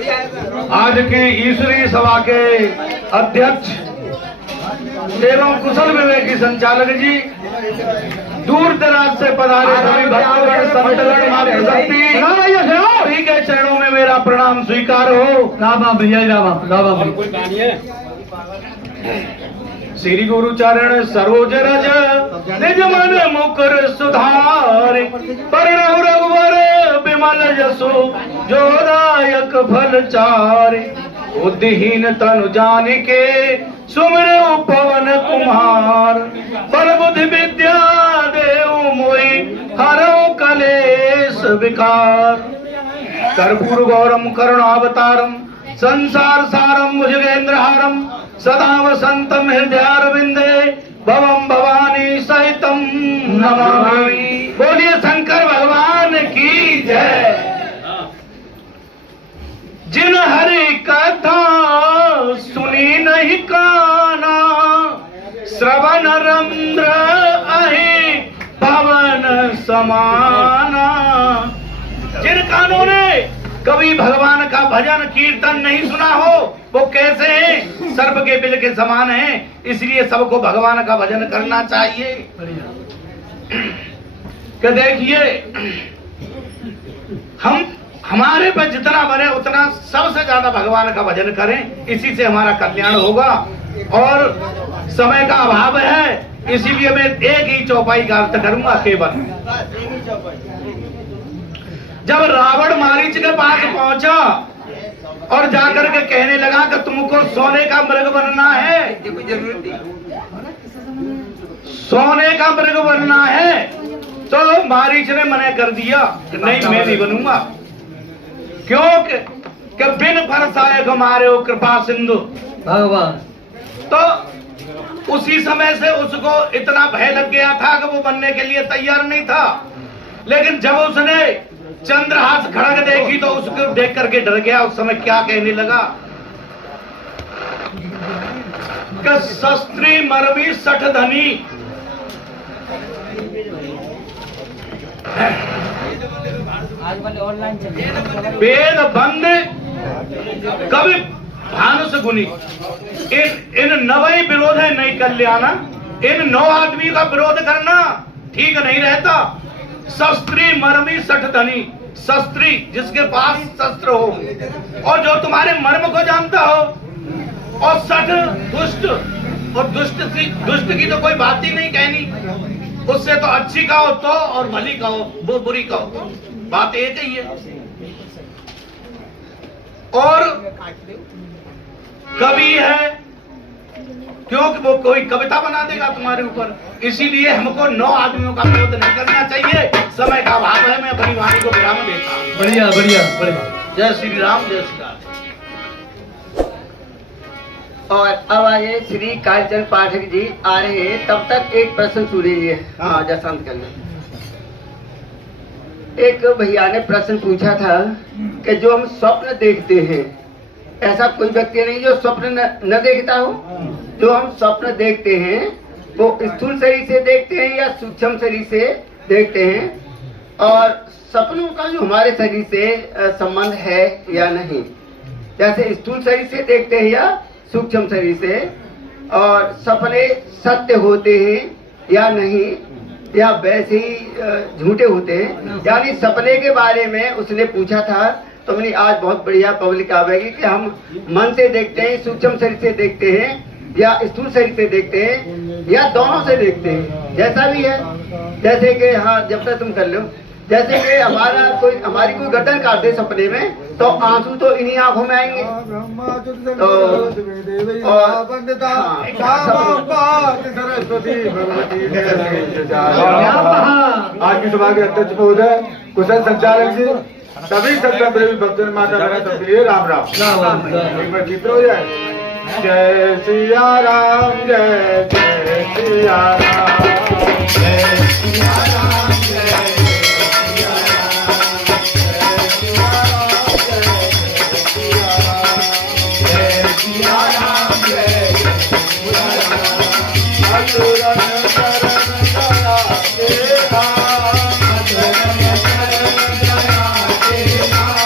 आज के ईश्वरीय सभा के अध्यक्ष एवं कुशल विवेकी संचालक जी, दूर दराज से पधारे सभी भक्तगण, संतगण, मातृ शक्ति के चरणों में मेरा प्रणाम स्वीकार हो। रामा भैया रामा श्री गुरु चरण सरोज रज निज मन मुकुर सुधार, परिणव रघुवर विमल जसु जोदायक फल चार, बुद्धिहीन तनु जानिके सुमिरौ पवन कुमार, बल बुद्धि विद्या देहु मोहि हरौ कलेश विकार, कर्पूर गौरम करुणावतारम संसार सारम भुजगेंद्रहारम सदा वसंतम हृदयारविंदे भवम भवानी सहितम नमामि। बोलिए शंकर भगवान की जय। जिन हरि कथा सुनी नहीं काना, श्रवण रंध्र अहि पवन समाना। जिन कानों ने कभी भगवान का भजन कीर्तन नहीं सुना हो, वो कैसे हैं? सर्प के बिल के समान हैं। इसलिए सबको भगवान का भजन करना चाहिए। कि देखिए, हम हमारे पर जितना बने उतना सबसे ज्यादा भगवान का भजन करें, इसी से हमारा कल्याण होगा। और समय का अभाव है, इसीलिए मैं एक ही चौपाई का अर्थ करूंगा केवल। जब रावण मारीच के पास पहुंचा और जाकर के कहने लगा कि तुमको सोने का मृग बनना है, सोने का मृग बनना है, तो मारीच ने मना कर दिया कि नहीं, मैं नहीं बनूंगा। क्यों? कि बिन फरसाए हमारे ओ कृपा सिंधु भगवान। तो उसी समय से उसको इतना भय लग गया था कि वो बनने के लिए तैयार नहीं था। लेकिन जब उसने चंद्रहास खड़ग देखी तो उसको देख करके डर गया। उस समय क्या कहने लगा कि शस्त्री मरवी सठ धनी, वेद बंद कवि भानुस गुनी। इन नवई विरोध है नहीं कल्याणा। इन 9 आदमी का विरोध करना ठीक नहीं रहता। शस्त्री मर्मी सठ धनी, शस्त्री जिसके पास शस्त्र हो और जो तुम्हारे मर्म को जानता हो, और सठ दुष्ट, और दुष्ट की तो कोई बात ही नहीं कहनी। उससे तो अच्छी कहो तो और भली कहो, वो बुरी कहो, बात एक ही है। और कवि है, क्योंकि वो कोई कविता बना देगा तुम्हारे ऊपर। इसीलिए हमको 9 आदमियों का विरोध नहीं करना चाहिए। समय का अभाव है, मैं अपनी वाणी को विराम देता हूँ। बढ़िया बढ़िया बढ़िया। जय श्री राम, जय श्री राम। और अब आइए श्री कालचंद पाठक जी आ रहे हैं, तब तक एक प्रश्न सुनिए। हाँ, जसंत कर ले। एक भैया ने प्रश्न पूछा था कि जो हम स्वप्न देखते हैं, ऐसा कोई व्यक्ति नहीं जो स्वप्न न देखता हो। जो हम स्वप्न देखते हैं वो स्थूल शरीर से देखते हैं या सूक्ष्म शरीर से देखते हैं, और सपनों का जो हमारे शरीर से संबंध है या नहीं। जैसे स्थूल शरीर से देखते हैं या सूक्ष्म शरीर से, और सपने सत्य होते हैं या नहीं, या वैसे ही झूठे होते हैं। यानी सपने के बारे में उसने पूछा था। तो मैंने आज बहुत बढ़िया पब्लिक आवेगी कि हम मन से देखते हैं, सूक्ष्म शरीर से देखते हैं, या स्थूल शरीर से देखते हैं, या दोनों से देखते हैं, जैसा भी है। जैसे कि हाँ, जब तक तुम कर लो, जैसे कि हमारी कोई गर्दन काट दे सपने में, तो आंसू तो इन्हीं आंखों में आएंगे। आज की सभा के अध्यक्ष महोदय कुशल संचालक जी, सभी संत प्रेमी भक्तों माता राम राम। एक बार चित्र हो जाए। जय सिया राम, जय जय सिया राम, जय सिया राम, जय सिया राम, जय सिया राम, जय सिया राम। असुरन शरण कराते राम, असुरन शरण कराते राम,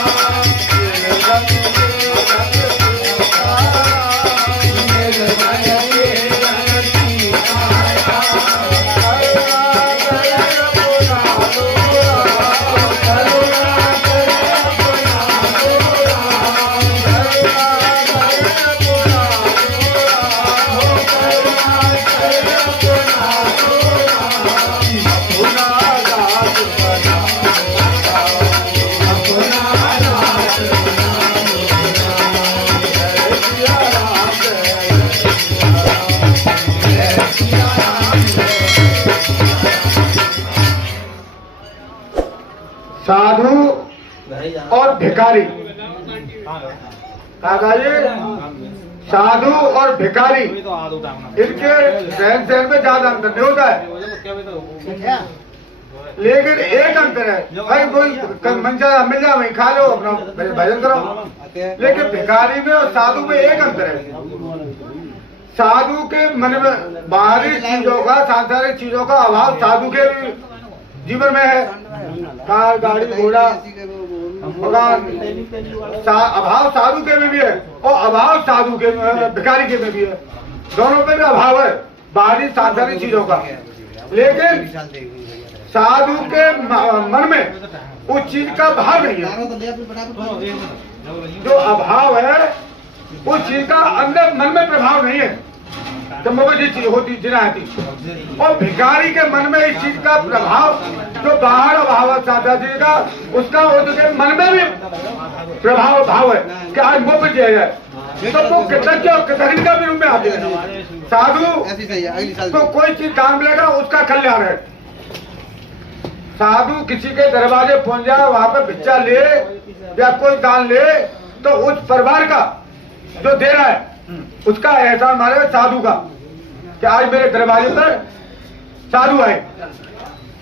भिखारी। काका जी, साधु और भिखारी इनके रहन सहन में ज्यादा अंतर नहीं होता है, लेकिन एक अंतर है, भाई कोई मंचा मिल जाए वहीं खा लो, अपना भजन करो। लेकिन भिखारी में और साधु में एक अंतर है। साधु के मन में बाहरी चीजों का, सांसारिक चीजों का अभाव साधु के जीवन में है। कार, गाड़ी, घोड़ा, मकान, अभाव साधु के में भी है और अभाव साधु के भिखारी के में भी है। दोनों में भी अभाव है बाहरी सांसारिक चीजों का। लेकिन साधु के मन में उस चीज का भाव नहीं है। जो अभाव है उस चीज का अंदर मन में प्रभाव नहीं है, तो मुझे चीज होती जिना आती। और भिखारी के मन में इस चीज का प्रभाव जो बाहर अभाव है साधा चीज का, उसका उसके मन में भी प्रभाव भाव है कि आज मुफ्त दिया जाए, तो वो कृतज्ञ और कृतज्ञ का भी रूप में आते हैं। साधु तो कोई चीज काम मिलेगा उसका कल्याण है। साधु किसी के दरवाजे पहुंच जाए, वहां पर भिक्षा ले या कोई दान ले, तो उस परिवार का जो दे रहा है उसका एहसान मारे साधु का कि आज मेरे दरवाजे पर साधु आए,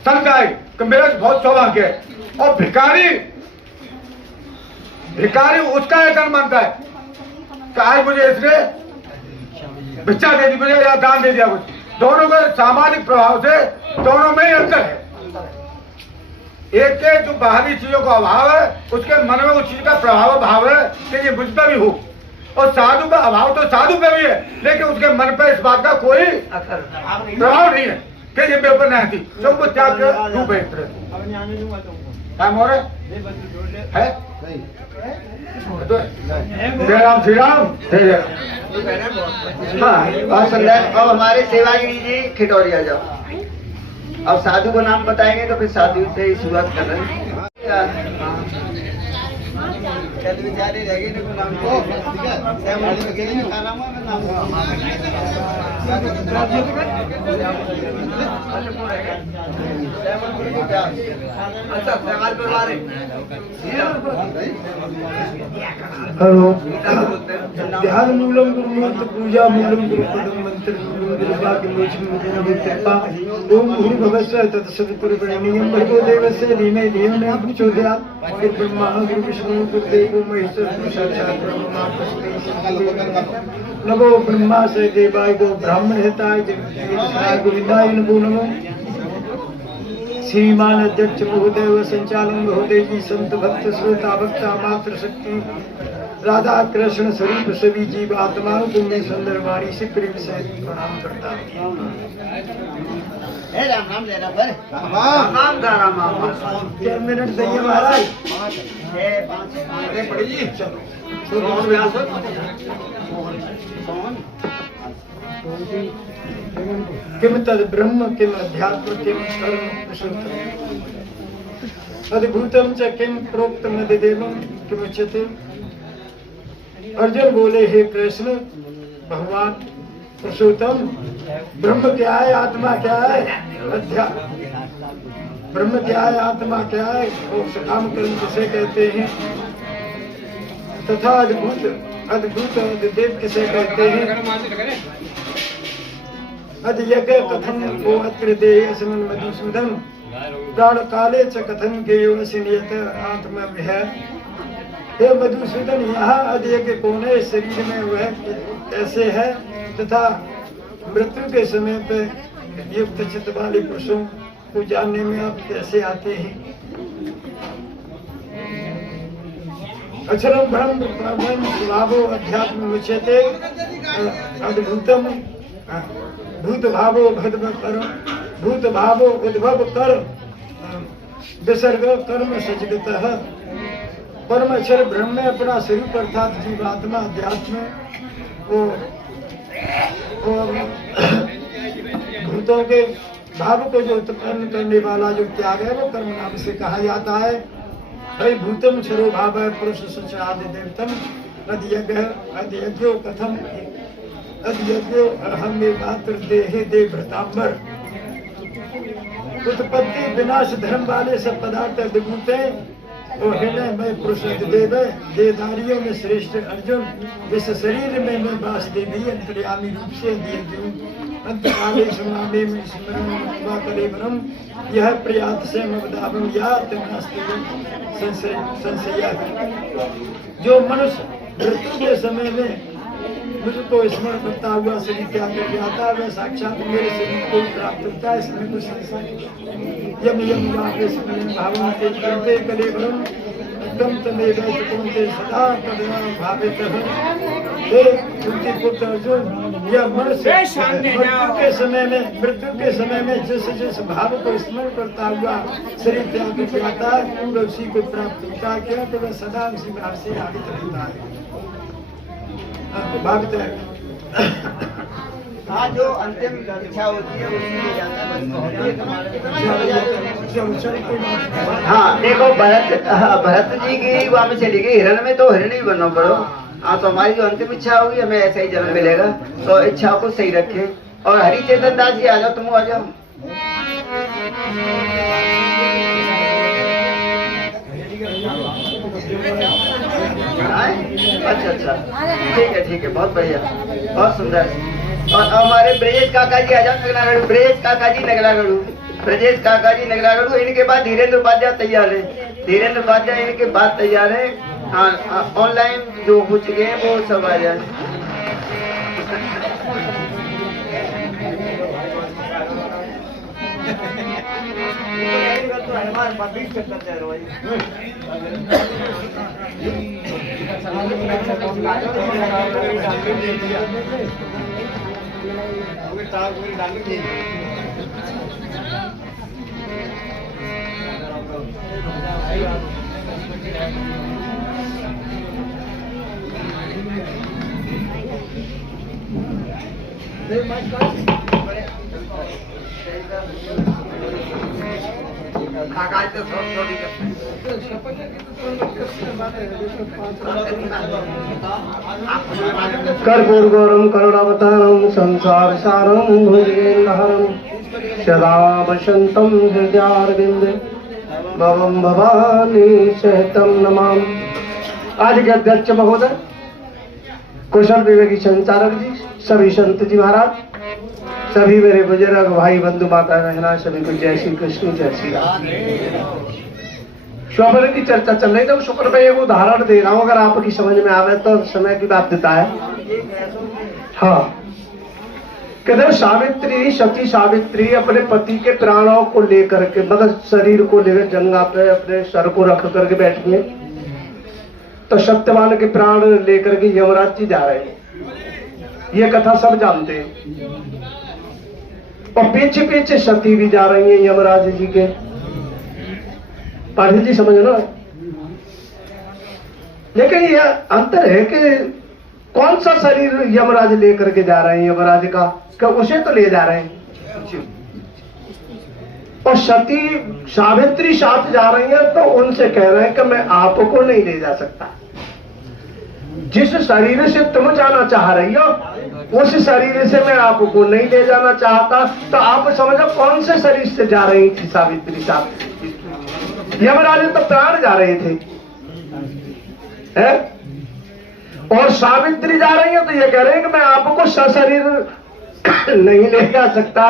संत आए, तो मेरा बहुत सौभाग्य है। और भिखारी उसका एहसान मानता है कि आज मुझे इसने भिक्षा दे दी, मुझे या दान दे दिया कुछ। दोनों के सामाजिक प्रभाव से दोनों में ही अंतर है। एक के जो बाहरी चीजों का अभाव है, उसके मन में उस चीज का प्रभाव भाव है कि ये मुझ पर भी हो। और साधु का अभाव तो साधु पे भी है, लेकिन उसके मन पर इस बात का कोई प्रभाव नहीं है कि ये मेरे ऊपर नहीं आती। सब कुछ त्याग के रूप है। टाइम हो रहा है? जय राम श्री राम। हाँ, अब हमारे सेवागिरी जी खिटौरिया जाओ। अब साधु का नाम बताएंगे तो फिर साधु से ही शुरुआत कर रहे हैं। हेलो, ध्यान मूलम गुरु मंत्र पूजा मूलम गुरु पदम मंत्र मूलम गुरु वाक्य मोचन मुद्रा विद्या ओम भूरि भवस्य तत्सवितुर्वरेण्यं भर्गो देवस्य धीमहि धियो न प्रचोदयात्। गुरु ब्रह्मा गुरु विष्णु गुरुदेवो महेश्वर साक्षात् ब्रह्म नमो ब्रह्मा से देवाय गो ब्राह्मण हिताय जगदीशाय गोविंदाय नमो नमो। श्रीमान अध्यक्ष महोदय संचालन महोदय जी, संत भक्त श्रोता भक्ता मात्र शक्ति राधा कृष्ण स्वरूप सभी जीव आत्माओं को मैं सुंदर वाणी से प्रेम से प्रणाम करता हूँ। राम लेना राम क्या मिनट चाहिए महाराज? किम तद ब्रह्म किम अध्यात्म किम कर्म पुरुषोत्तम अद्भुतम च किम प्रोक्तम देवम किम उच्यते। अर्जुन बोले, हे कृष्ण भगवान पुरुषोत्तम, ब्रह्म क्या है, आत्मा क्या है, ब्रह्म क्या है, आत्मा क्या है, काम कर्म किसे कहते हैं, तथा अद्भुत देव किसे कहते हैं। अद्यज्ञ कथम को अत्र देयस्मिन् मधुसूदन प्राण काले च कथम गेयोऽसिनियत आत्मा विहर। हे मधुसूदन, यहाँ अद्यज्ञ कौन है, शरीर में वह कैसे है, तथा मृत्यु के समय पर युक्त चित्त वाले पुरुषों को जानने में आप कैसे आते हैं। अक्षरम ब्रह्म स्वभावो अध्यात्म उच्यते अद्भुतम भूत भावो भद्व कर भूत भावो उद्भव कर विसर्ग कर्म सजगतः। परम अक्षर ब्रह्म में अपना स्वरूप अर्थात जीवात्मा अध्यात्म को भूतों के भाव को जो उत्पन्न करने वाला जो त्याग है वो कर्म नाम से कहा जाता है। भाई भूतम क्षरो भाव है पुरुष सच आदि देवतम अद्यज्ञो कथम अद्यज्ञो अहम मात्र देहे दे भ्रतांबर। उत्पत्ति विनाश धर्म वाले सब पदार्थ अद्भुत हैं ओ हृदय में पुरुष देव देदारियों में श्रेष्ठ अर्जुन, इस शरीर में मैं वासुदेवी अंतर्यामी रूप से दिए अंतकाले समाधि में स्मरण कलेवरम यह प्रयात से मवदावम या संशय। जो मनुष्य मृत्यु के समय में मुझको स्मरण करता हुआ शरीर त्याग कर जाता है, वह साक्षात मेरे शरीर को प्राप्त होता है, इसमें कुछ संशय नहीं। यम यम वापे स्मरण भावना के करते कलेवरम एकदम तमेव कौनते सदा कदमा भावित हे कुंती पुत्र अर्जुन, यह मनुष्य मृत्यु के समय में जिस भाव को स्मरण करता हुआ शरीर त्याग कर जाता है, वह उसी को प्राप्त होता है। क्या तो वह सदा उसी भाव से भावित रहता है, भावित है। हाँ, जो अंतिम इच्छा होती है उसी में जाना बस। हाँ देखो, भरत जी की वहाँ में चली गई, हिरण में तो हिरण ही बनना पड़ो। हाँ, तो हमारी जो अंतिम इच्छा होगी हमें ऐसा ही जन्म मिलेगा, तो इच्छा को सही रखें। और हरि चेतन दास जी आ जाओ, तुम आ जाओ। अच्छा, ठीक है, बहुत बढ़िया, बहुत सुंदर। और हमारे ब्रजेश काका जी आ जाओ, नगलागढ़। ब्रजेश काका जी नगलागढ़, ब्रजेश काका जी नगलागढ़। इनके बाद धीरेन्द्र उपाध्याय तैयार है, धीरेन्द्र उपाध्याय इनके बाद तैयार है। हाँ, ऑनलाइन जो हो चुके हैं वो सब आ जाए। कर्पूरगौरम करुणावतारम संसार सारम भुजगेन्द्रहरम सदा वसंतम हृदयारविंदे भवम भवानी सहतम नमाम। आज के अध्यक्ष महोदय, कुशल विवेकी संचालक जी, सभी संत जी महाराज, सभी मेरे बुजुर्ग भाई बंधु माता बहना, सभी को जय श्री कृष्ण, जय श्री राम। शुक्र की चर्चा चल रही है, तो शुक्र में एक उदाहरण दे रहा हूँ, अगर आपकी समझ में आवे तो समय की बाध्यता है। हाँ, कहते हैं सावित्री, सती सावित्री अपने पति के प्राणों को लेकर के, मतलब शरीर को लेकर जंगा पे अपने सर को रख करके बैठ गए, तो सत्यवान के प्राण लेकर के यमराज जी जा रहे हैं। ये कथा सब जानते हैं। और पीछे पीछे सती भी जा रही है यमराज जी के। पाठक जी समझना, लेकिन यह अंतर है कि कौन सा शरीर यमराज लेकर के जा रहे हैं, यमराज का, क्या उसे तो ले जा रहे हैं। और सती सावित्री साथ जा रही है, तो उनसे कह रहे हैं कि मैं आपको नहीं ले जा सकता। जिस शरीर से तुम जाना चाह रही हो, उस शरीर से मैं आपको नहीं ले जाना चाहता। तो आप समझो कौन से शरीर से जा रही थी सावित्री साथ? यमराज तो प्राण जा रहे थे, है? और सावित्री जा रही है, तो ये कह रहे हैं कि मैं आपको सशरीर नहीं ले जा सकता।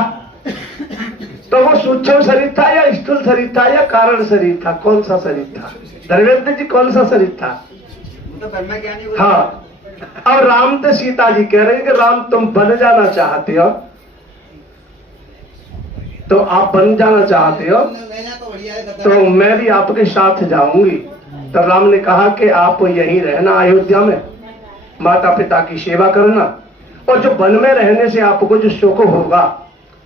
तो वो सूक्ष्म शरीर था या स्थूल शरीर था या कारण शरीर था? कौन सा शरीर था? धर्मेंद्र जी, कौन सा शरीर था? हाँ। अब राम तो सीता जी कह रहे हैं कि राम तुम बन जाना चाहते हो, तो आप बन जाना चाहते हो तो मैं भी आपके साथ जाऊंगी। तो राम ने कहा कि आप यहीं रहना अयोध्या में, माता पिता की सेवा करना, और जो वन में रहने से आपको जो सुख होगा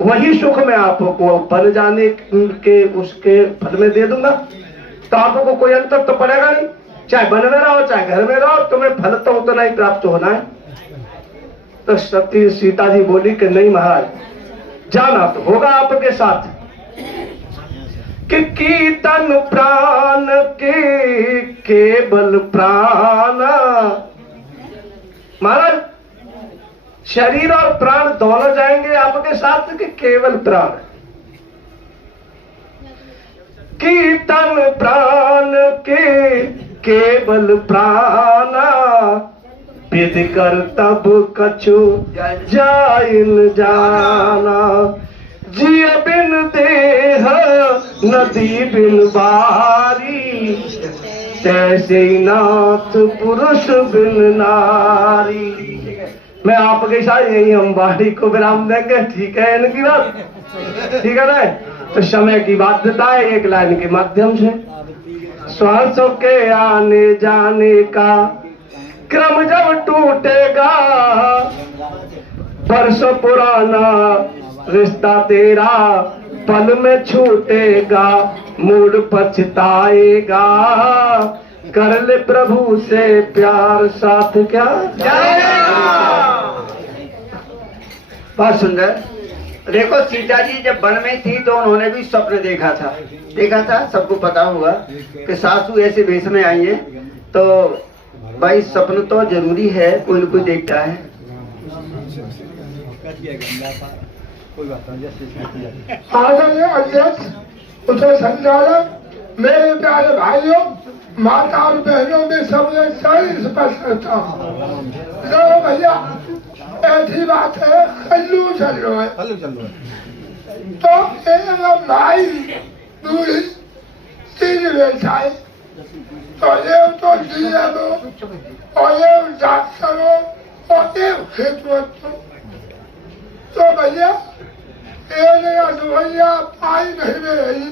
वही सुख मैं आपको बन जाने के उसके फल में दे दूंगा। तो आपको कोई अंतर तो पड़ेगा नहीं, चाहे वन में रहो चाहे घर में रहो, तुम्हें फल तो उतना ही प्राप्त होना है। तो सती सीता जी बोली कि नहीं महाराज, जाना तो होगा आपके साथ। कि कीर्तन प्राण के केवल प्राण, महाराज शरीर और प्राण दोनों जाएंगे आपके साथ कि केवल प्राण? कीर्तन प्राण के केवल प्राणा, विद कर तब कछु जाइन जाना। जिय बिन देह नदी बिन बारी, तैसे ही नाथ पुरुष बिन नारी। मैं आपके साथ यही हम वाणी को विराम देंगे, ठीक है इनकी बात, ठीक है ना। तो समय की बाध्यता है एक लाइन के माध्यम से। श्वासों के आने जाने का क्रम जब टूटेगा, वर्षों पुराना रिश्ता तेरा पल में छूटेगा। मूड पछताएगा, कर ले प्रभु से प्यार साथ क्या। बहुत सुंदर। देखो सीता जी जब वन में थी तो उन्होंने भी स्वप्न देखा था, सबको पता होगा कि सासू ऐसे वेश में आई है। तो भाई स्वप्न तो जरूरी है, कोई न कोई देखता है। आदरणीय अध्यक्ष, उसे संचालक, मेरे प्यारे भाइयों, माता और बहनों में सबसे सही स्पष्ट था। भैया ऐसी बात है, खल्लू चल रहा है तो एक भाई दूरी तीन व्यवसाय तो ये तो डीएमओ और ये डॉक्टरों और ये खेतवस्तु। तो भैया ये भैया पाई नहीं में रही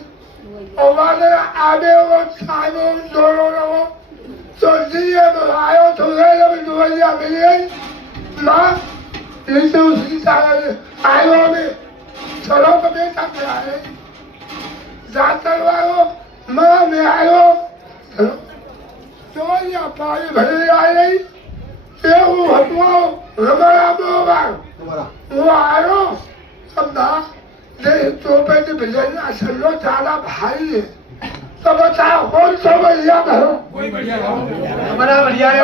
और वाले आगे वो साइबो दोनों रहो तो डीएमओ आयो तो भैया मिल गई माँ। इसे उसकी आयो में चलो तो बेटा में आए जाकर वालो माँ में आयो तो या पाई भरी आ गई ये वो हटवाओ हमारा वो आयो अब ना नहीं तो पे तो बिजली असल लो ज्यादा भारी है तो बताओ कौन सा बढ़िया करो हमारा बढ़िया है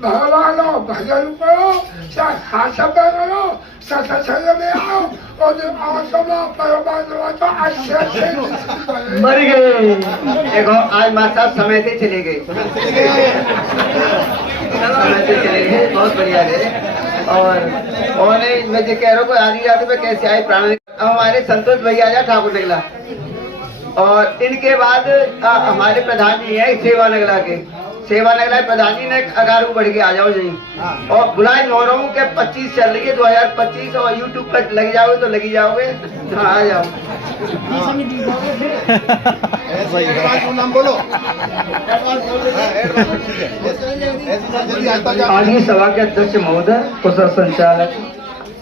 भगवानो भजन करो, शासन करो, सत्संग में आओ और आसमा परमात्मा तो अच्छे मर गए। देखो आज माता समय से चले गए। समय से चले गए, बहुत बढ़िया रहे। और मैं जो कह रहा हूँ आधी रात में कैसे आए प्राण। अब हमारे संतोष भैया जा ठाकुर नगला, और इनके बाद हमारे प्रधान जी हैं सेवा नगला के। सेवा नगला प्रधान जी ने अगारू बढ़ के आ जाओ जी, और बुलाए नौरों के 25 चल रही है 2025, और यूट्यूब पर लग जाओगे तो लगी जाओगे। हाँ आ जाओ। नाम बोलो। आज की सभा के अध्यक्ष महोदय, कुशल संचालक,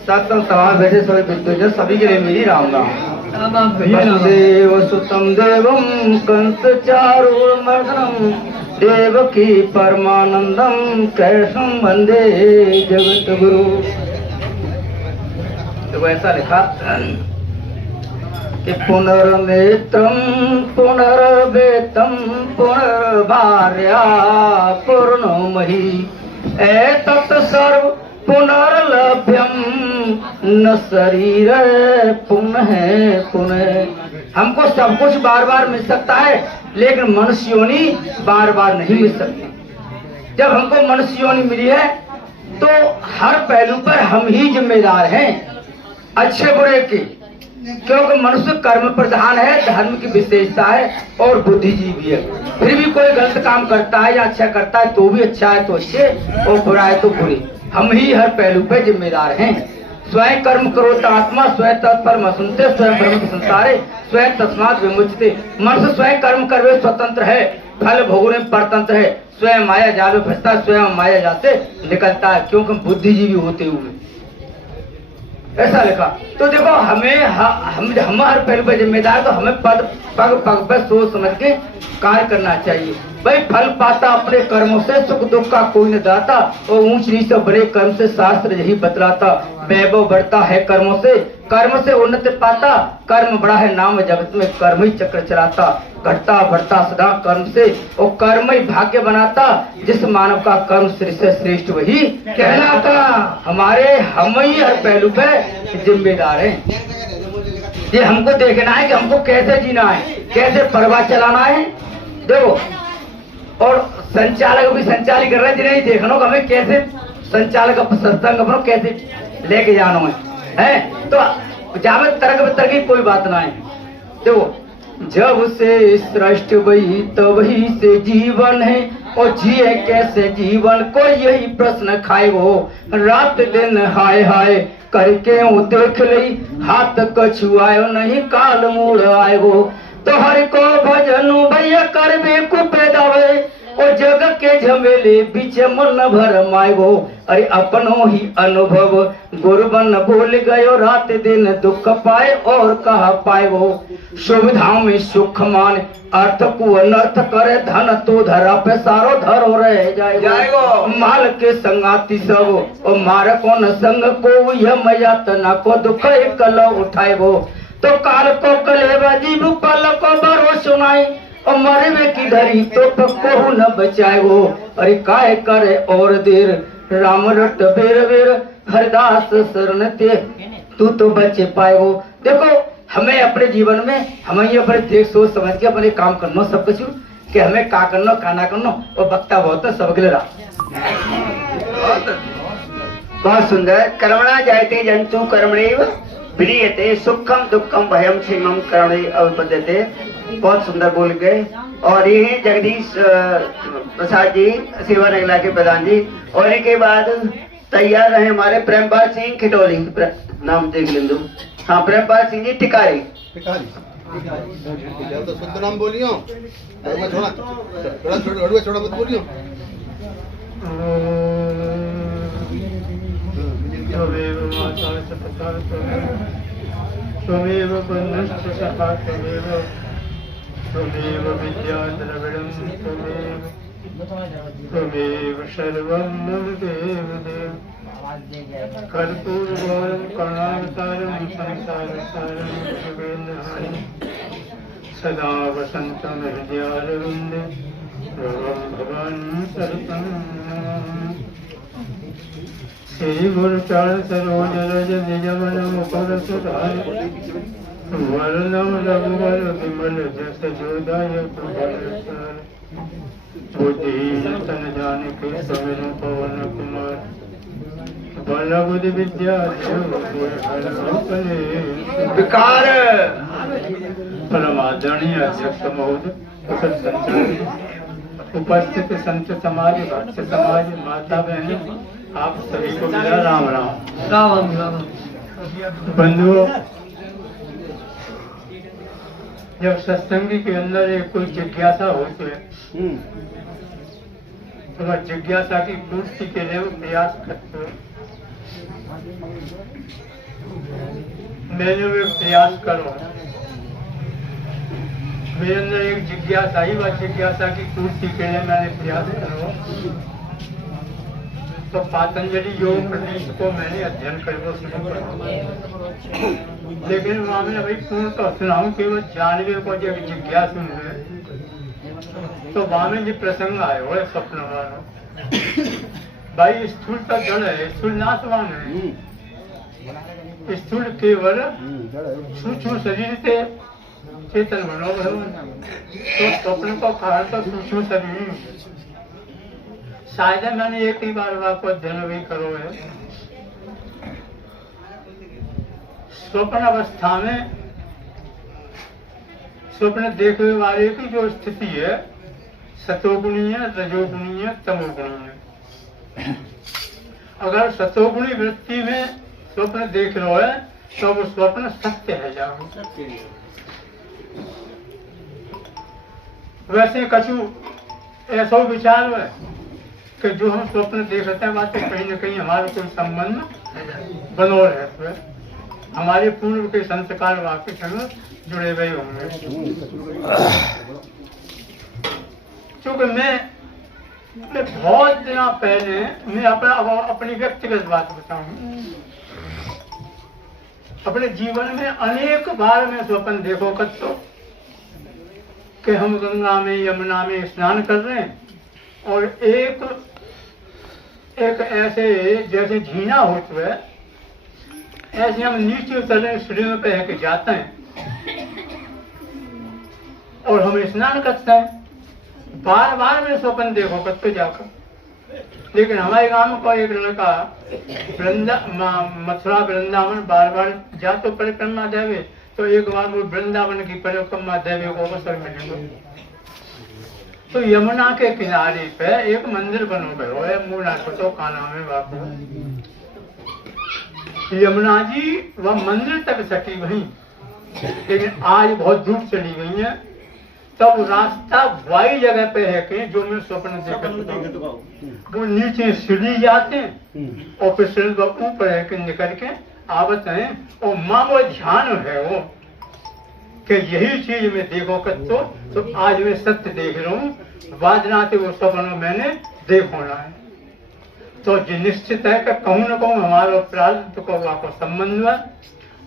सत्संग सभा में बैठे सभी विद्वजन, सभी के लिए मेरी राम राम। वसुदेव सुतम देवम कंस चारूर्मर्दनम देवकी परमानंदम कैसम वंदे जगत गुरु। तो ऐसा लिखा कि पुनर्नेत्रम पुनर्वेतम पुनर्भार्या पूर्णमहि एतत् सर्व पुनर्लभ्यम न शरीर पुनः पुनः। हमको सब कुछ बार बार मिल सकता है, लेकिन मनुष्य योनि बार बार नहीं मिल सकती। जब हमको मनुष्य योनि मिली है तो हर पहलू पर हम ही जिम्मेदार हैं, अच्छे बुरे की, क्योंकि मनुष्य कर्म प्रधान है, धर्म की विशेषता है और बुद्धिजीवी है। फिर भी कोई गलत काम करता है या अच्छा करता है तो भी अच्छा है तो अच्छे, और बुरा है तो बुरे। हम ही हर पहलू पे जिम्मेदार हैं। स्वयं कर्म करो आत्मा स्वयं तत्पर मसुनते स्वयं ब्रह्म संसारे स्वयं तस्मात् विमुच्यते। मनुष्य स्वयं कर्म करवे स्वतंत्र है, फल भोगने में परतंत्र है। स्वयं माया जाल में फंसता है, स्वयं माया जाते निकलता है, क्योंकि बुद्धिजीवी होते हुए। ऐसा लिखा। तो देखो हम हर पहलू पर जिम्मेदार, तो हमें पग पग पर सोच समझ के कार्य करना चाहिए। भाई फल पाता अपने कर्मों से, सुख दुख का कोई न दाता, और ऊंच नीच से बड़े कर्म से शास्त्र यही बतलाता। वैभव बढ़ता है कर्मों से, कर्म से उन्नति पाता, कर्म बड़ा है नाम जगत में, कर्म ही चक्र चलाता। घटता बढ़ता सदा कर्म से, और कर्म ही भाग्य बनाता। जिस मानव का कर्म से श्रेष्ठ वही कहलाता। हम ही हर पहलू पे जिम्मेदार हैं। ये हमको देखना है कि हमको कैसे जीना है, कैसे परिवार चलाना है। देखो, और संचालक भी संचालित कर रहे हैं, जिन्हें देखना होगा हमें कैसे संचालक सत्संग अपना कैसे लेके जाना है। तो जावे तर्क की कोई बात ना है। देखो, जब से सृष्टि वही तभी से जीवन है, और जिए कैसे जीवन को यही प्रश्न खाए वो। रात दिन हाय हाय करके वो देख ली, हाथ कछुआयो नहीं काल मूड़ आए वो। तो हर को भजनु भैया कर बे कुपे दावे, और जग के झमेले बीच मन भर मायगो। अरे अपनो ही अनुभव गुरबन बोल गयो, रात दिन दुख पाए और कहा पाए वो। सुविधाओं में सुख मान अर्थ को अनर्थ करे, धन तो धरा पे सारो धरो रह जाएगो। माल के संगाती सब और मार को न संग को, यह मयातना को दुख कल उठाएगो। तो काल को कलेवा जीव पल को बरो सुनाई, और मरवे की धरी तो को न बचाए वो। अरे काय करे और देर राम रट बेर बेर, हरदास शरण ते तू तो बचे पाए वो। देखो, हमें अपने जीवन में हमें ये अपने देख सोच समझ के अपने काम करना सब कुछ, कि हमें का करना का ना करना, और वक्ता बहुत है सब अगले बहुत सुंदर। कर्मणा जायते जंतु कर्मणैव प्रीयते, सुखम दुखम भयम क्षेमम कर्मणे अविपद्यते। बहुत सुंदर बोल गए। और ये हैं जगदीश प्रसाद जी, सेवा नगला के प्रधान जी। और इनके बाद तैयार रहे हमारे प्रेमपाल सिंह खिटोली, नाम देख लेंगे। हाँ, प्रेमपाल सिंह जी टिकारी। तो शुद्ध नाम बोलियो, छोड़ा मत बोलियो। त्वमेव बन्धश्च सखा त्वमेव विद्या द्रविडं त्वमेव सर्वं मम देव देव। कर्पूरगौरं करुणावतारं संसारसारं भुजगेन्द्रहारिं सदा वसन्तं हृदयारविन्दे भवं भवान् सरितं नमामि। श्री गुरु चरण सरोज रज निज मन मुकुर सुधारि, वरनम रघुवर विमल जस जोदायक फल बुद्धिहीन तन जाने के सवेरे पवन कुमार बल बुद्धि विद्या विकार परमादरणीय अध्यक्ष महोदय, कुशल संचालक, उपस्थित संत समाज, भक्त समाज, माता बहन, आप सभी को मेरा राम राम। राम राम। बंधुओं, जब सत्संगी के अंदर एक कोई जिज्ञासा होती है तो वह जिज्ञासा की पूर्ति के लिए वो प्रयास करते हो। मैंने वो प्रयास करो, मेरे अंदर एक जिज्ञासा ही, वह जिज्ञासा की पूर्ति के लिए मैंने प्रयास करो। तो पातंजलि योग प्रदेश को मैंने अध्ययन करना शुरू कर, लेकिन वहां में भाई पूर्ण तो सुनाऊं केवल जानवे को जब जिज्ञासु है तो वहां में जो प्रसंग आए हो स्वप्न वालों, भाई स्थूल का जड़ है, स्थूल नाशवान है, स्थूल केवल सूक्ष्म शरीर से चेतन बनो भगवान, तो स्वप्न को कारण तो सूक्ष्म शरीर। शायद मैंने एक ही बार आपको अध्ययन भी करो है। स्वप्न अवस्था में स्वप्न देखने वाले की जो स्थिति है सतोगुणी है, रजोगुणी है, तमोगुणी है। अगर सतोगुणी वृत्ति में स्वप्न देख रहे हो है तो वो स्वप्न सत्य है जाओ। वैसे कछु ऐसा विचार है कि जो हम स्वप्न देखते हैं बात कहीं न कहीं हमारा कोई संबंध बनो रहता है, हमारे पूर्व के संस्कार वाक्य संग जुड़े हुए होंगे। क्योंकि मैं बहुत दिन पहले मैं अपनी व्यक्तिगत बात बताऊं, अपने जीवन में अनेक बार मैं स्वप्न देखो करतो कि हम गंगा में यमुना में स्नान कर रहे हैं और एक ऐसे जैसे झीना होता है ऐसे हम नीचे उतरने सीढ़ियों पे के जाते हैं और हम स्नान करते हैं। बार बार में स्वप्न देखो करते जाकर, लेकिन हमारे गांव का एक लड़का मथुरा वृंदावन बार बार जा तो परिक्रमा देवे, तो एक बार वो वृंदावन की परिक्रमा देवे को अवसर मिलेगा। तो यमुना के किनारे पे एक मंदिर बनो गयो है, मूला तो का नाम है बापू। यमुना जी वह मंदिर तक सटी वही, लेकिन आज बहुत दूर चली गई है। तब रास्ता वही जगह पे है कि जो मैं स्वप्न देखा, वो नीचे सीढ़ी जाते हैं और फिर सीढ़ी ऊपर है कि निकल के आवत हैं और माँ वो ध्यान है वो कि यही चीज मैं देखो कर तो आज मैं सत्य देख रहा हूँ, वादनाते वो स्वप्न मैंने देखो ना है। तो जो निश्चित है कि कहूँ न कहूँ हमारा प्रारब्ध को आपको संबंध है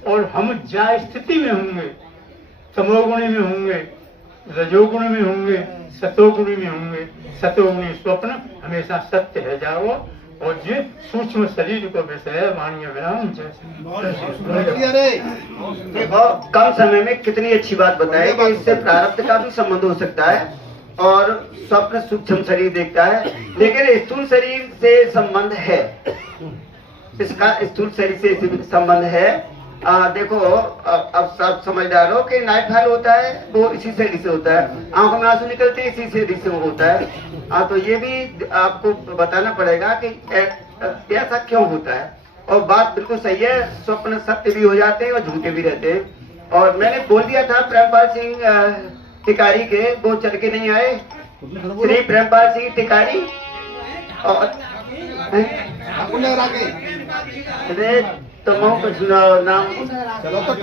और हम जा स्थिति में होंगे, तमोगुणी में होंगे, रजोगुण में होंगे, सतोगुणी में होंगे। सतोगुणी स्वप्न हमेशा सत्य है जाओ और ये सूक्ष्म शरीर को विषय वाणी विराम देखो कम समय में कितनी अच्छी बात बताई कि इससे प्रारब्ध का भी संबंध हो सकता है और स्वप्न सूक्ष्म शरीर देखता है, लेकिन स्थूल शरीर से संबंध है, इसका स्थूल शरीर से संबंध है। देखो अब सब समझदार हो कि नाइट होता है वो इसी शरीर से होता है, आंखों में आंसू निकलते हैं इसी शरीर से वो होता है। तो ये भी आपको बताना पड़ेगा कि ऐसा क्यों होता है। और बात बिल्कुल सही है, स्वप्न सत्य भी हो जाते हैं और झूठे भी रहते हैं। और मैंने बोल दिया था प्रेमपाल सिंह टिकारी के, वो चल के नहीं आए, श्री प्रेमपाल सिंह टिकारी। और तो मैं कुछ नाम चलो तो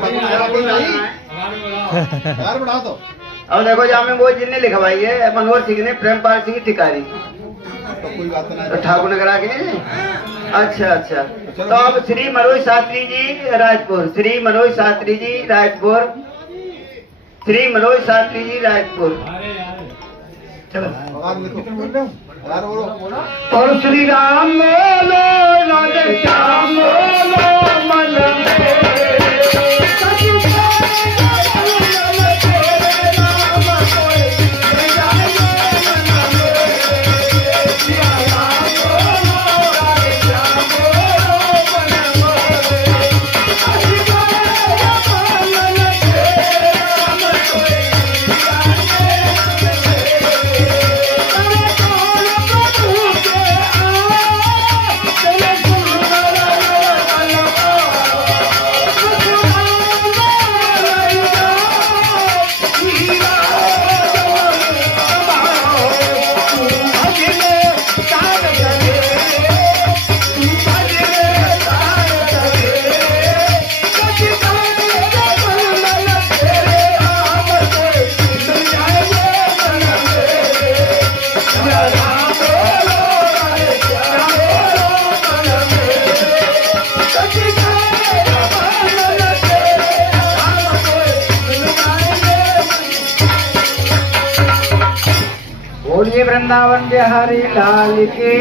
बढ़ा दो। अब देखो जहाँ में वो जिनने लिखवाई है मनोहर सिंह ने प्रेमपाल सिंह टिकारी, तो कोई बात नहीं, तो ठाकुर नगर आगे। अच्छा अच्छा, तो अब श्री मनोज शास्त्री जी राजपुर, श्री मनोज शास्त्री जी राजपुर, श्री मनोज शास्त्री जी राजपुर। चलो और श्री राम बोलो राधे श्याम बोलो मन में। वृंदावन बिहारी लाल के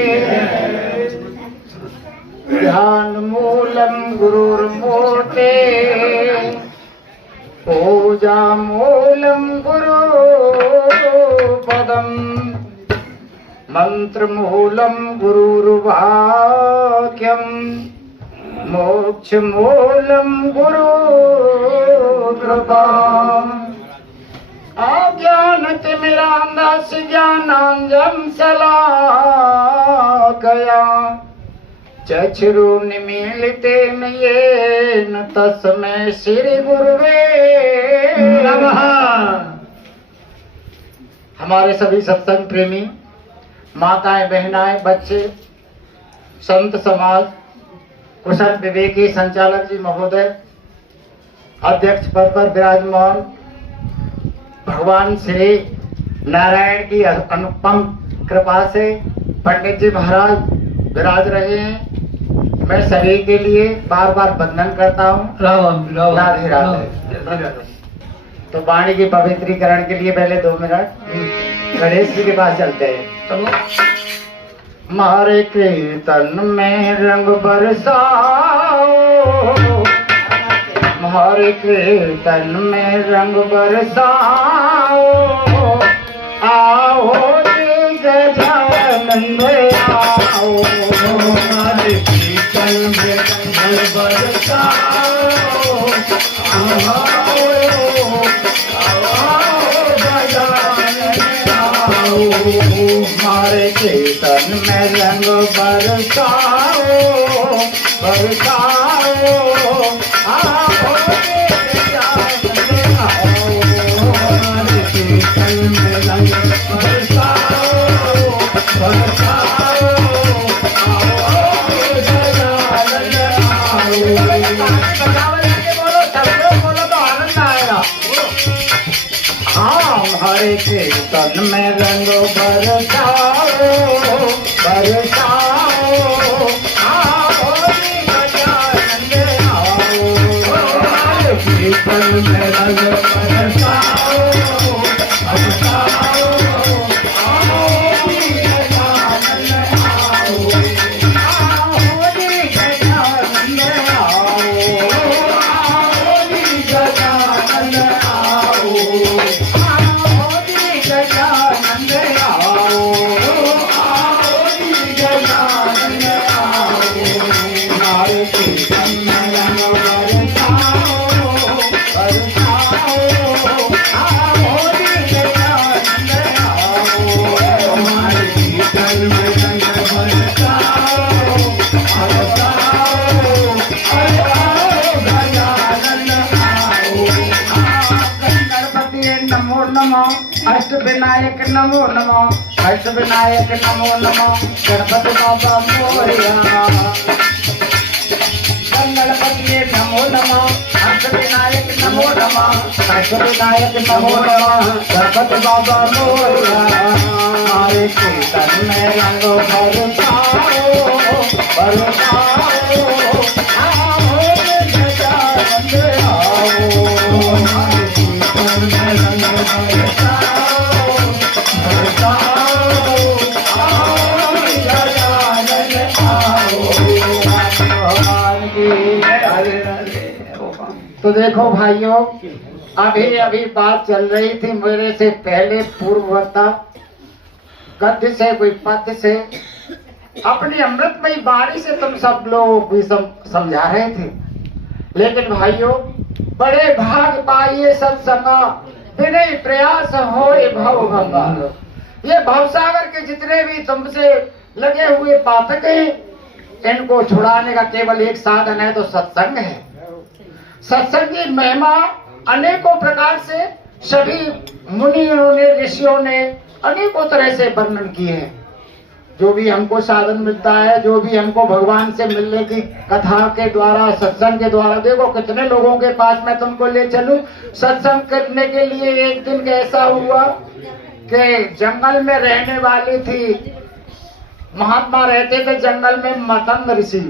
ध्यान मूलम गुरुर्मूर्ते पूजा मूलम गुरु पदम मंत्र मूलम गुरुर्वाक्यम मोक्ष मूलम गुरु कृपा अज्ञानतिमिरान्धस्य ज्ञानाञ्जनं शलाकया चक्षुरुन्मीलितेन येन तस्मै श्री गुरुवे नमः। हमारे सभी सत्संग प्रेमी माताएं, बहनाएं, बच्चे, संत समाज, कुशल विवेकी संचालक जी महोदय, अध्यक्ष पद पर विराजमान, भगवान श्री नारायण की अनुपम कृपा से पंडित जी महाराज विराज रहे हैं। मैं सभी के लिए बार बार वंदन करता हूँ। राधे राधे। तो वाणी के पवित्रीकरण के लिए पहले 2 मिनट गणेश जी के पास चलते हैं। मारे कीर्तन में रंग बरसाओ, हमारे कीर्तन में रंग बरसाओ, आओ जी गजानंद आओ, हमारे कीर्तन में रंग बरसाओ, आओ गजानंद आओ, हमारे कीर्तन में रंग बरसाओ, बरसाओ, हरे कीर्तन में रंग बरसाओ, बरसाओ, आओ गजानंद आओ, हरे कीर्तन में रंग बरसाओ, बरसाओ, आओ गजानंद आओ, आओ गजानंद आओ, आओ गजानंद आओ, अष्ट विनायक नमो नमो, अष्ट विनायक नमो नमो, गणपति बाबा मोरया, गणपति नमो नमो, अष्ट विनायक नमो नमो, अष्ट विनायक नमो नमो, गणपति बाबा मोरया, हमारे कीर्तन में रंग बरसाओ, बरसाओ, आओ गजानंद आओ, हमारे कीर्तन में रंग बरसाओ, तो देखो भाइयों, अभी अभी बात चल रही थी मेरे से पहले पूर्ववक्ता गद्य से कोई पद से अपनी अमृतमयी वाणी से तुम सब लोग भी समझा रहे थे। लेकिन भाइयों, बड़े भाग पाइए सत्संगा, बिना प्रयास होए भव गंगा। ये भवसागर के जितने भी तुमसे लगे हुए पाठक हैं, इनको छुड़ाने का केवल एक साधन है, तो सत्संग है। सत्संग की महिमा अनेकों प्रकार से सभी मुनियों ने, ऋषियों ने अनेकों तरह से वर्णन किए हैं। जो भी हमको साधन मिलता है, जो भी हमको भगवान से मिलने की कथा के द्वारा, सत्संग के द्वारा, देखो कितने लोगों के पास मैं तुमको ले चलूं सत्संग करने के लिए। एक दिन ऐसा हुआ कि जंगल में रहने वाली थी, महात्मा रहते थे जंगल में, मतंग ऋषि।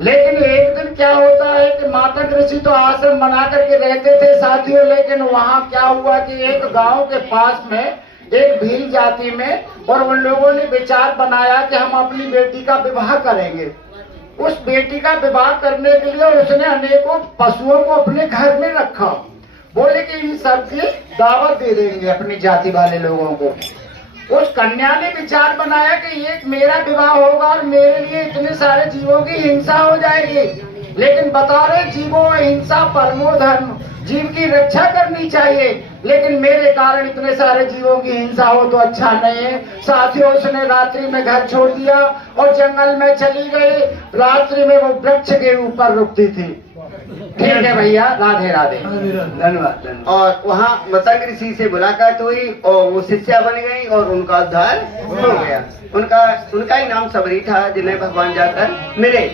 लेकिन एक दिन क्या होता है कि मतंग ऋषि तो आश्रम बना करके रहते थे साथियों, लेकिन वहां क्या हुआ कि एक गांव के पास में एक भील जाति में और उन लोगों ने विचार बनाया कि हम अपनी बेटी का विवाह करेंगे। उस बेटी का विवाह करने के लिए उसने अनेकों पशुओं को अपने घर में रखा। बोले कि इन सबकी दावत दे देंगे अपनी जाति वाले लोगों को। उस कन्या ने विचार बनाया कि ये मेरा विवाह होगा और मेरे लिए इतने सारे जीवों की हिंसा हो जाएगी, लेकिन बता रहे जीवों में हिंसा परमो धर्म, जीव की रक्षा करनी चाहिए, लेकिन मेरे कारण इतने सारे जीवों की हिंसा हो तो अच्छा नहीं है। साथियों, उसने रात्रि में घर छोड़ दिया और जंगल में चली गई। रात्रि में वो वृक्ष के ऊपर रुकती थी। ठीक है भैया, राधे राधे। धन्यवाद। और वहाँ मतंग ऋषि से मुलाकात हुई और वो शिष्या बन गई और उनका उद्धार हो गया। उनका ही नाम सबरी था, जिन्हें भगवान जाकर मिले।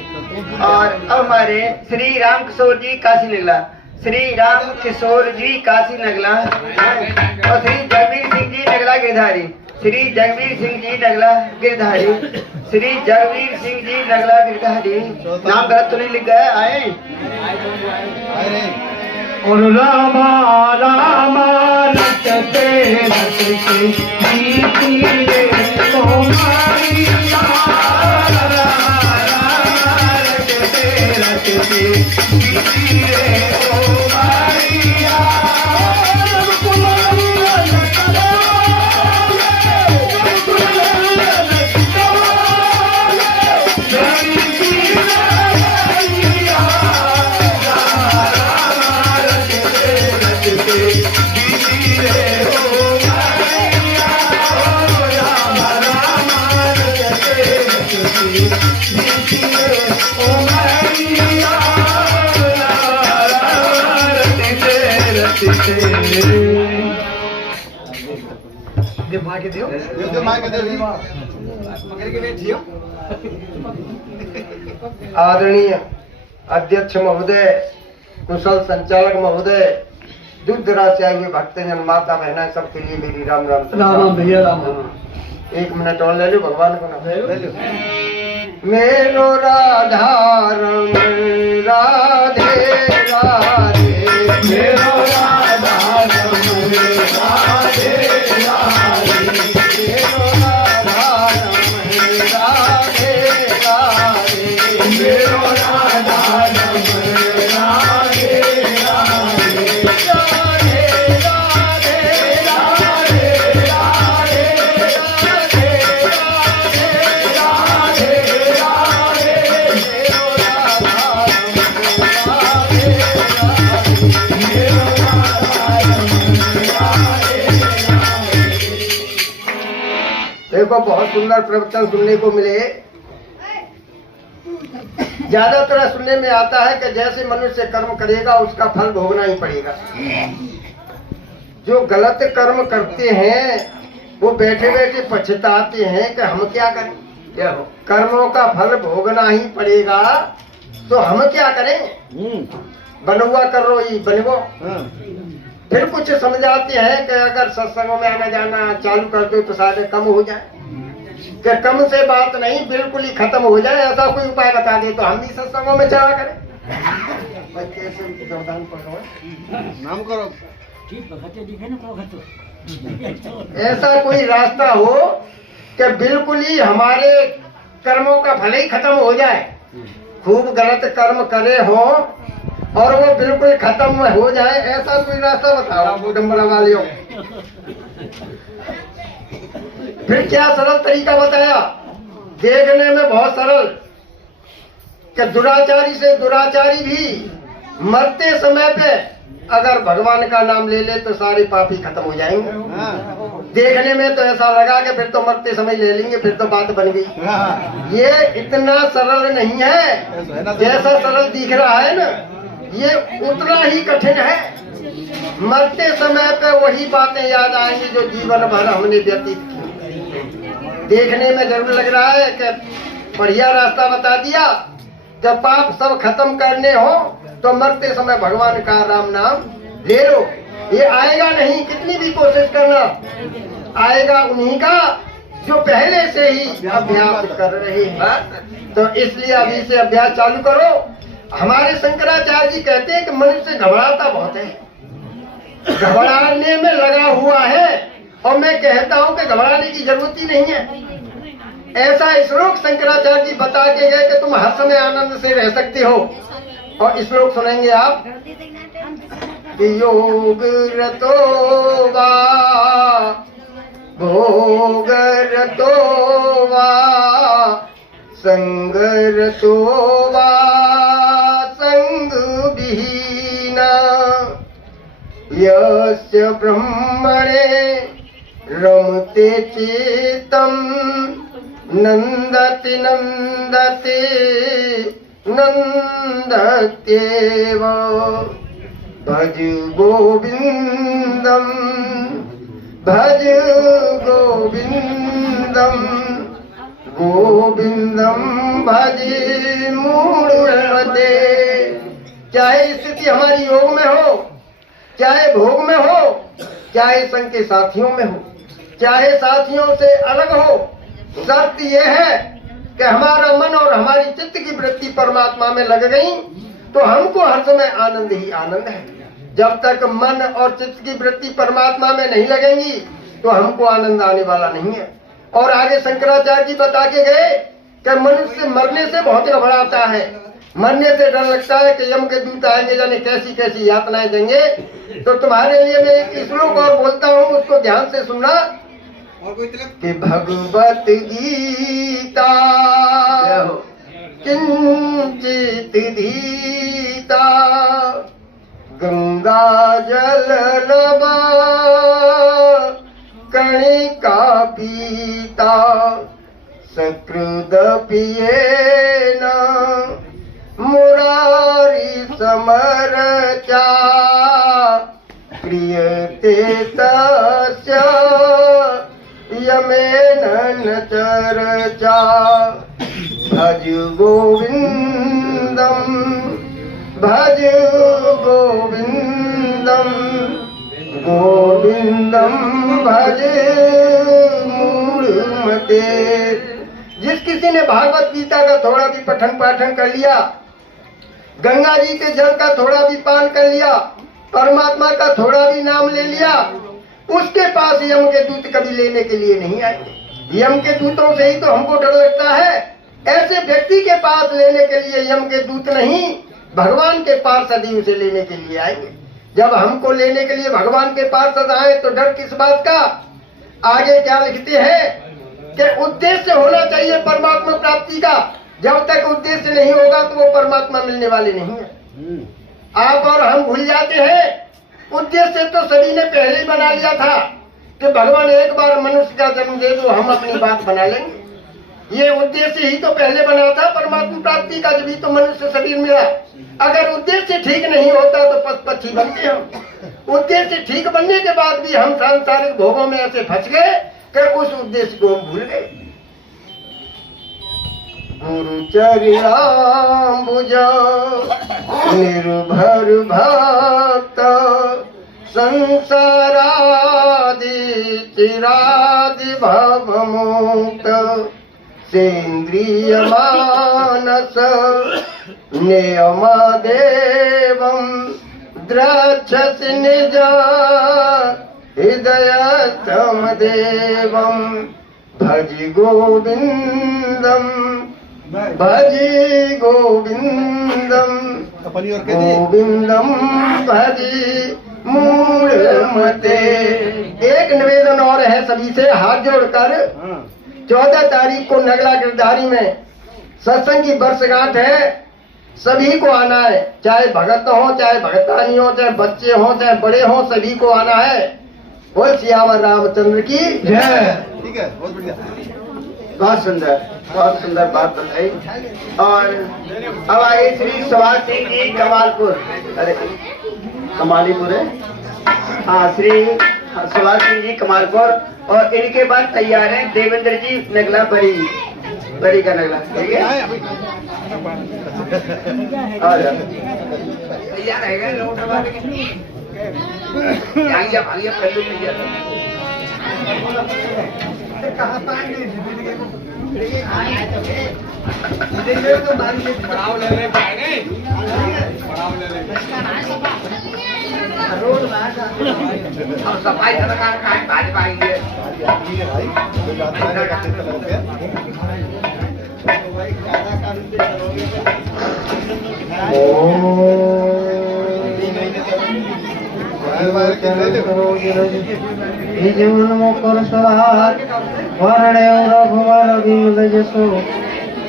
और अब हमारे श्री राम किशोर जी काशी नगला, श्री राम किशोर जी काशी नगला और श्री जगवीर सिंह जी नगला गिरधारी, श्री जगवीर सिंह जी नगला गिरधारी, श्री जगवीर सिंह जी नगला गिरधारी। नाम गलत तो नहीं लिख गया? आए और रामा रामा रटते रटते बीती रे तुम्हारी रामा रटते रटते बीती रे तुम्हारी आदरणीय अध्यक्ष महोदय, कुशल संचालक महोदय, दुग्ध राशि हुए भक्तजन, माता बहना, सबके लिए मेरी राम राम। राम भैया राम। 1 मिनट और ले लो, भगवान को नाम ले लो। मेरो राधा रम राधे राधे, मेरो राधा रम राधे राधे, मेरो राधा रम राधे राधे, मेरो राधा रम राधे राधे, राधे राधे राधे देखो, बहुत सुंदर प्रवचन सुनने को मिले। ज्यादातर सुनने में आता है कि जैसे मनुष्य कर्म करेगा उसका फल भोगना ही पड़ेगा। जो गलत कर्म करते हैं वो बैठे बैठे पछताते हैं कि हम क्या करें, कर्मों का फल भोगना ही पड़ेगा, तो हम क्या करें, बनवा कर रो ही बनवो। फिर कुछ समझाते हैं कि अगर सत्संगों में आना जाना चालू कर दो तो शायद कम हो जाए, कि कम से बात नहीं, बिल्कुल ही खत्म हो जाए, ऐसा कोई उपाय बता दे तो हम भी सत्संगों में चला करें। नाम करो, ऐसा कोई रास्ता हो कि बिल्कुल ही हमारे कर्मों का भले ही खत्म हो जाए, खूब गलत कर्म करे हो और वो बिल्कुल खत्म हो जाए, ऐसा कोई रास्ता बताओ डम्बरा वालियों। फिर क्या सरल तरीका बताया, देखने में बहुत सरल, कि दुराचारी से दुराचारी भी मरते समय पे अगर भगवान का नाम ले ले तो सारे पाप ही खत्म हो जाएंगे। देखने में तो ऐसा लगा कि फिर तो मरते समय ले लेंगे, फिर तो बात बन गई। ये इतना सरल नहीं है, जैसा सरल दिख रहा है ना, ये उतना ही कठिन है। मरते समय पे वही बातें याद आएंगी जो जीवन भर हमने व्यतीत की। देखने में जरूर लग रहा है कि बढ़िया रास्ता बता दिया, जब पाप सब खत्म करने हो तो मरते समय भगवान का राम नाम ले लो। ये आएगा नहीं, कितनी भी कोशिश करना, आएगा उन्हीं का जो पहले से ही अभ्यास कर रहे हैं। तो इसलिए अभी से अभ्यास चालू करो। हमारे शंकराचार्य जी कहते हैं कि मनुष्य घबराता बहुत है, घबराने में लगा हुआ है और मैं कहता हूं कि घबराने की जरूरत ही नहीं है। ऐसा श्लोक शंकराचार्य जी बता के गए कि तुम हर समय आनंद से रह सकते हो। और श्लोक सुनेंगे आप कि योग रतो वा भोग रतो वा संग रतो वा संग विहीन यस्य ब्रह्मणे रमते चित्तम् नंदति नंदति नंदत्येव भज गोविंदम भज गोविंदम गोविंदम भज मूढ़मते। चाहे स्थिति हमारी योग में हो, चाहे भोग में हो, चाहे संग के साथियों में हो, चाहे साथियों से अलग हो, शर्त यह है कि हमारा मन और हमारी चित्त की वृत्ति परमात्मा में लग गई तो हमको हर समय आनंद ही आनंद है। जब तक मन और चित्त की वृत्ति परमात्मा में नहीं लगेंगी तो हमको आनंद आने वाला नहीं है। और आगे शंकराचार्य जी बता के गए कि मनुष्य मरने से बहुत घबराता है, मरने से डर लगता है कि यम के दूत आएंगे, जाने कैसी कैसी यातनाएं देंगे। तो तुम्हारे लिए मैं एक श्लोक और बोलता हूँ, उसको ध्यान से सुनना कि भगवत गीता किंचित धीता गंगा जल लबा कणिका पीता सकृद पियेन मुरारी समरचा क्रियते तस्य यमेन न चर्चा भज गोविंदम भज गोविंदम गोविंदम भज मूढ़मते। जिस किसी ने भागवत गीता का थोड़ा भी पठन पाठन कर लिया, गंगा जी के जल का थोड़ा भी पान कर लिया, परमात्मा का थोड़ा भी नाम ले लिया, उसके पास यम के दूत कभी लेने के लिए नहीं आएंगे। यम के दूतों से ही तो हमको डर लगता है। ऐसे व्यक्ति के पास लेने के लिए यम के दूत नहीं, भगवान के पार्षद ही उसे लेने के लिए आएंगे। जब हमको लेने के लिए भगवान के पार्षद आए तो डर किस बात का। आगे क्या लिखते हैं कि उद्देश्य होना चाहिए परमात्मा प्राप्ति का। जब तक उद्देश्य नहीं होगा तो वो परमात्मा मिलने वाले नहीं है। आप और हम भूल जाते हैं, उद्देश्य तो सभी ने पहले ही बना लिया था कि भगवान एक बार मनुष्य का जन्म दे दो, हम अपनी बात बना लेंगे। ये उद्देश्य ही तो पहले बना था परमात्मा प्राप्ति का, जब तो मनुष्य शरीर मिला। अगर उद्देश्य ठीक नहीं होता तो पशु-पक्षी बनते हम। उद्देश्य ठीक बनने के बाद भी हम सांसारिक भोगों में ऐसे फंस गए कि उस उद्देश्य को हम भूल गए। गुरु चरणाम्बुज निर्भर भक्त संसारादि चिरादि भव मुक्त सेन्द्रिय मानस नियम देवं द्रक्षसि निज हृदयस्थम देवं भज गोविंदम भज गोविंदम गोविंदम भज मूढ़मते। एक निवेदन और है सभी से हाथ जोड़कर, 14 तारीख को नगला गिरधारी में सत्संग की वर्षगांठ है। सभी को आना है, चाहे भगत हो, चाहे भगतानी हो, चाहे बच्चे हो, चाहे बड़े हो, सभी को आना है। बोल सियावर रामचंद्र की जय। ठीक है, बहुत बढ़िया, बहुत सुंदर बात बताई। और अब आए श्री सुभाष सिंह जी कमालपुर, अरे कमालीपुर है, हाँ, श्री सुभाष सिंह जी कमालपुर। और इनके बाद तैयार हैं देवेंद्र जी नगला बड़ी का नगला, ठीक है। और तैयार है कहाँ पाएंगे पड़ाव ले ले हम सफाई सरकार का बाज पाएंगे। जीवन मुकुर सुधार वर्णे रघुवर विमल जसो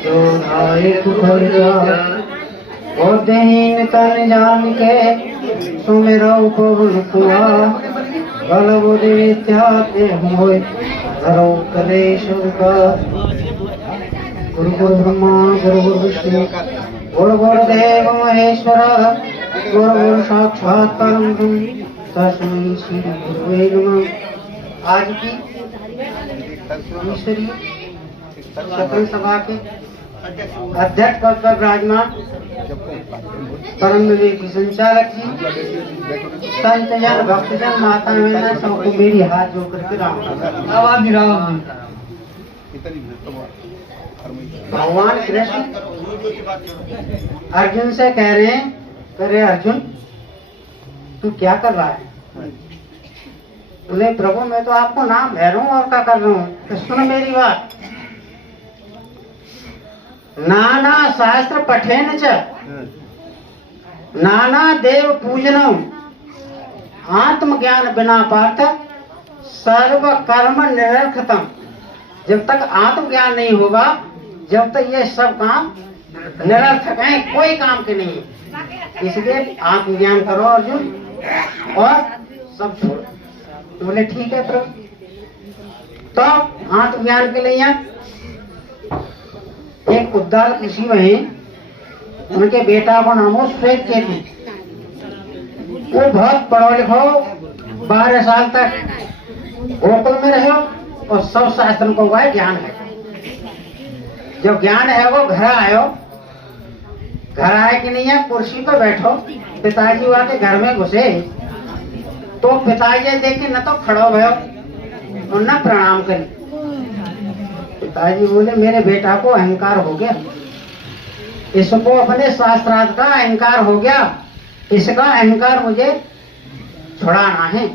जो नायक बुद्धिहीन तन जान के सुमिरौ पवन कुमार बल बुद्धि विद्या मोहि धरो कलेश गुरु गुरु ब्रह्मा गुरु गुरु विष्णु गुरु गुरुदेव महेश्वर गुरु गुरु साक्षात परम ब्रह्म तस्मै श्री गुरुवे नमः। आज की ईश्वरीय सकल सभा के अध्यक्ष पद पर विराजमान परम विवेकी संचालक जी, संत जन भक्तजन माता बहना सबको मेरी हाथ जोड़ करके राम राम। भगवान कृष्ण अर्जुन से कह रहे हैं, अरे अर्जुन तू क्या कर रहा है? बोले प्रभु मैं तो आपको नाम ले रहा हूँ और क्या कर रहा हूँ। तो सुन मेरी बात, नाना शास्त्र पठेन च नाना देव पूजनम आत्मज्ञान बिना पार्थ सर्व कर्म निरर्थकम। जब तक आत्मज्ञान नहीं होगा, जब तक ये सब काम निरर्थक हैं, कोई काम के नहीं है। इसलिए आत्मज्ञान करो अर्जुन और सब छोड़ो। बोले ठीक है प्रभु। तो आत्मज्ञान के लिए एक उद्धार ऋषि हैं, उनके बेटा को नाम हो श्वेत केतु। वो बहुत पढ़ो लिखो, 12 साल तक गोकुल में रहे और सब शास्त्रों को वह ज्ञान है। जब ज्ञान है वो घर आयो, घर आए कि नहीं है, कुर्सी पर बैठो, पिताजी वहां के घर में घुसे तो पिताजी देखे न तो खड़ो भयो और न प्रणाम करी। पिताजी बोले मेरे बेटा को अहंकार हो गया, इसको अपने शास्त्रार्थ का अहंकार हो गया, इसका अहंकार मुझे छुड़ाना है।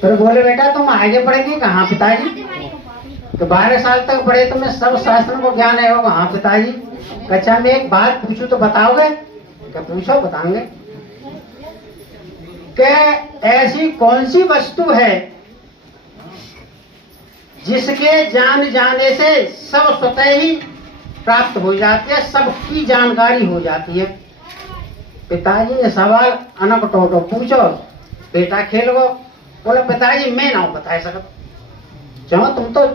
फिर बोले बेटा तुम आगे पढ़ेंगे कहाँ पिताजी? तो 12 साल तक पढ़े, तुम्हें सब शास्त्रों को ज्ञान है वो कहाँ पिताजी? कच्चा मैं एक बात पूछूं तो बताओगे? क्या पूछो बताएंगे। क्या ऐसी कौन सी वस्तु है जिसके जान जाने से सब स्वतः ही प्राप्त हो जाती है, सबकी जानकारी हो जाती है? पिताजी ने सवाल अनक टोटो पूछो, बेटा खेल गो। बोले पिताजी मैं ना बता सकता। क्यों? तुम तो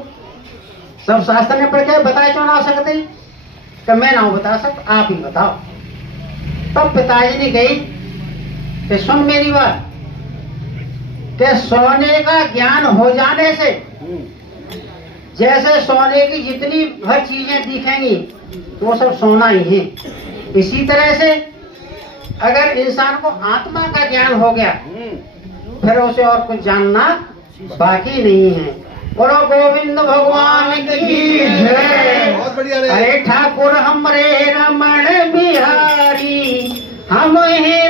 सब शास्त्र में पढ़ के बताए क्यों ना सकते? कि मैं ना बता सकता, आप ही बताओ। तब पिताजी ने कही कि सुन मेरी बात, कि सोने का ज्ञान हो जाने से जैसे सोने की जितनी हर चीजें दिखेंगी वो सब सोना ही है, इसी तरह से अगर इंसान को आत्मा का ज्ञान हो गया फिर उसे और कुछ जानना बाकी नहीं है। बोलो गोविंद भगवान की जय। अरे ठाकुर हमरे रमण बिहारी हम हैं